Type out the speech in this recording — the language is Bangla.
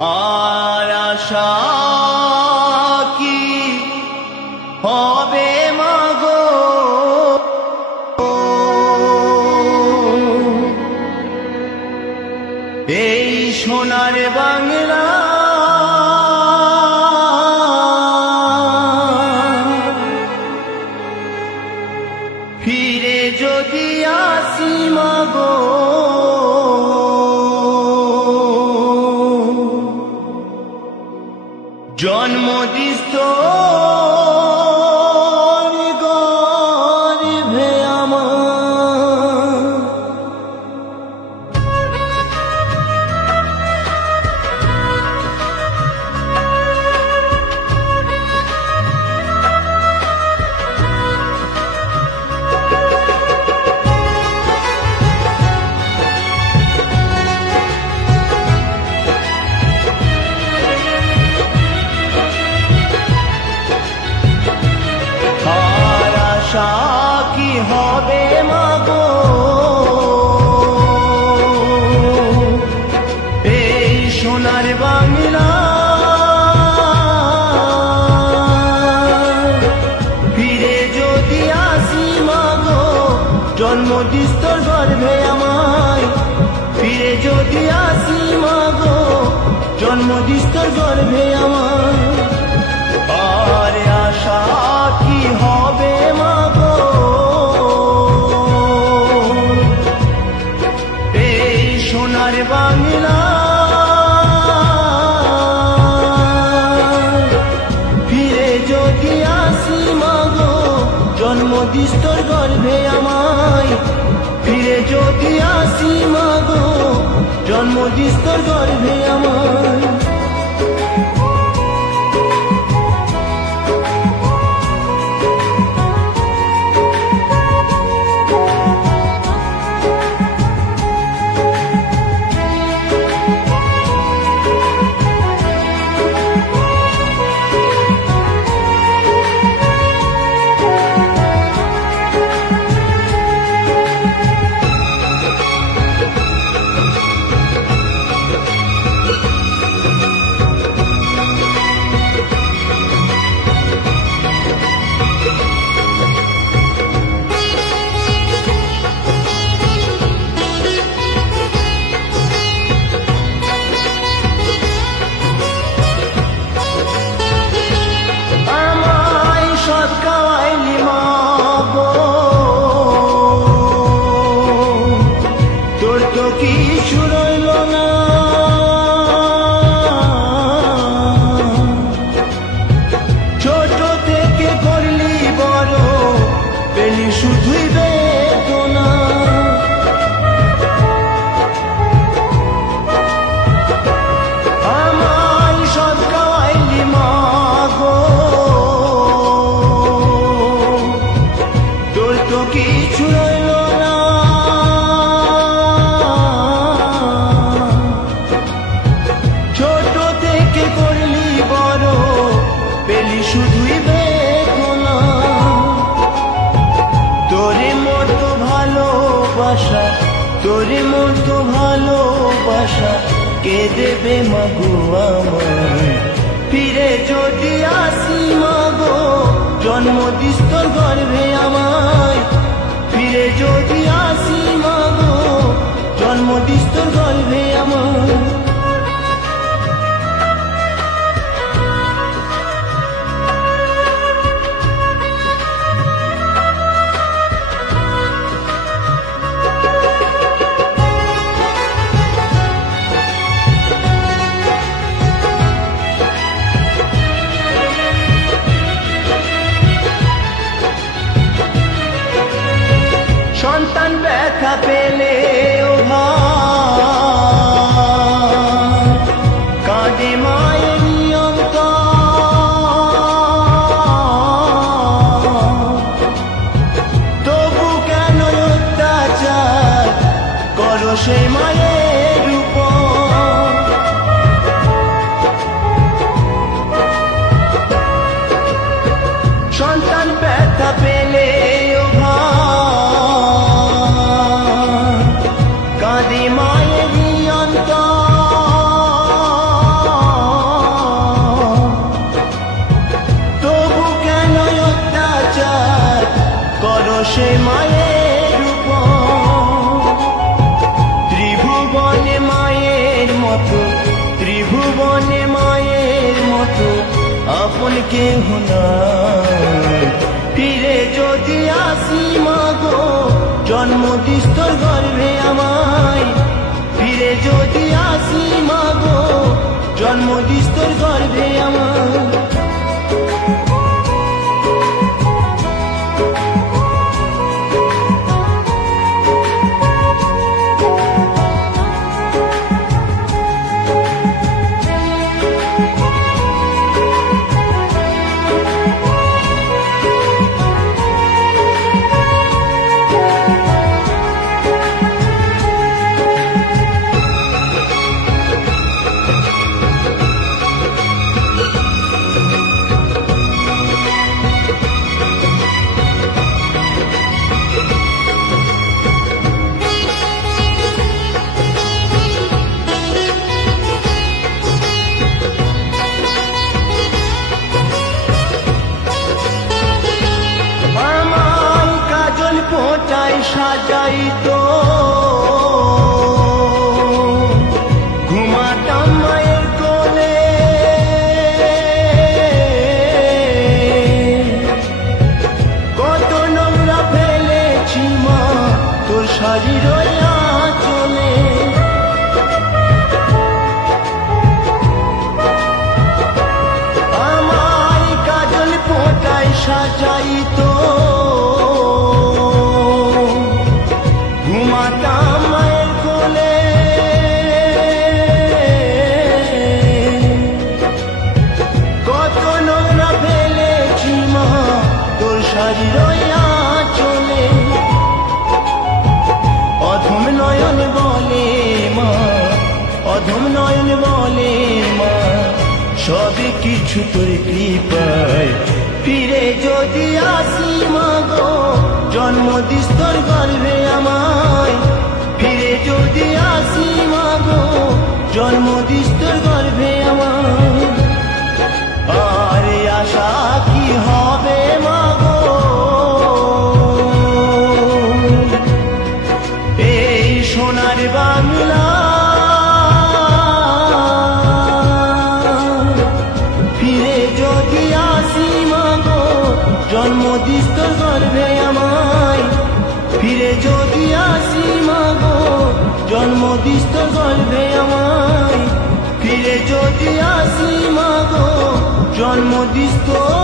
আর আশা কি হবে মাগো, এই সোনার বাংলা ফিরে যদি আসি মাগো, জন্মদিষ্ট গর্ভে আমার, আশা কি হবে মাগো, এই সোনার বাংলা ফিরে যদি আসি মাগো, জন্মদিস্তর গর্ভে আমায় ফিরে যদি আসি মাগো, জন্মদিস্তর গর্ভে আমায়। আর আশা কি হবে মাগো, এই সোনার বাংলা ফিরে যদি আসি মাগো, জন্মদিস্তর গর্ভে আমায় ফিরে যদি আসি মাগো, জন্মদিস্তর গর্ভে আমায়। কিছু রইল না, ছোট থেকে করলি বড়, পেলি শুধুই বেদনা। আমায় সব খাওয়াইলি মাগো, তোর তো কিছু রইল না, শুধুই বেদনা। তোরে মতো ভালোবাসা, তোরে মতো ভালোবাসা কে দেবে মাগো আমায়, ফিরে যদি আসি মাগো, জন্মদিস্তর গর্ভে আমায় ফিরে যদি আসি মাগো, জন্মদিস্তর গর্ভে আমায়। সন্তান ব্যথা পেলে ও ভাই, মতো, ত্রিভুবনে মায়ের মতো আপন কেহ নাই। ফিরে যদি আসি মাগো, জন্ম দিস তোর গর্ভে আমায়। ফিরে যদি আসি মাগো, জন্ম দিস তোর গর্ভে আমায়। ফোঁটায় সাজাইতো, ঘুমাতাম মায়ের কোলে। কত নোংরা ফেলেছি মা তোর শাড়ির আঁচলে। আমায় কাজল ফোঁটায় সাজাইতো, ঘুমাতাম মায়ের কোলে। কত নোংরা ফেলেছি মা তোর শাড়ির আঁচলে। অধম নয়ন বলে মা, অধম নয়ন বলে মা, সবই কিছু তোর কৃপায়। ফিরে যদি আসি মাগো, জন্ম দিস তোর গর্ভে আমায়। ফিরে যদি আসি মাগো, জন্ম দিস তোর গর্ভে আমায়। আর আশা কি হবে মাগো, এই সোনার বাংলা। ফিরে যদি আসি মাগো, জন্ম দিস তোর গর্ভে আমায়। ফিরে যদি আসি মাগো, জন্ম দিস তোর গর্ভে আমায়। ফিরে যদি আসি মাগো, জন্ম দিস তোর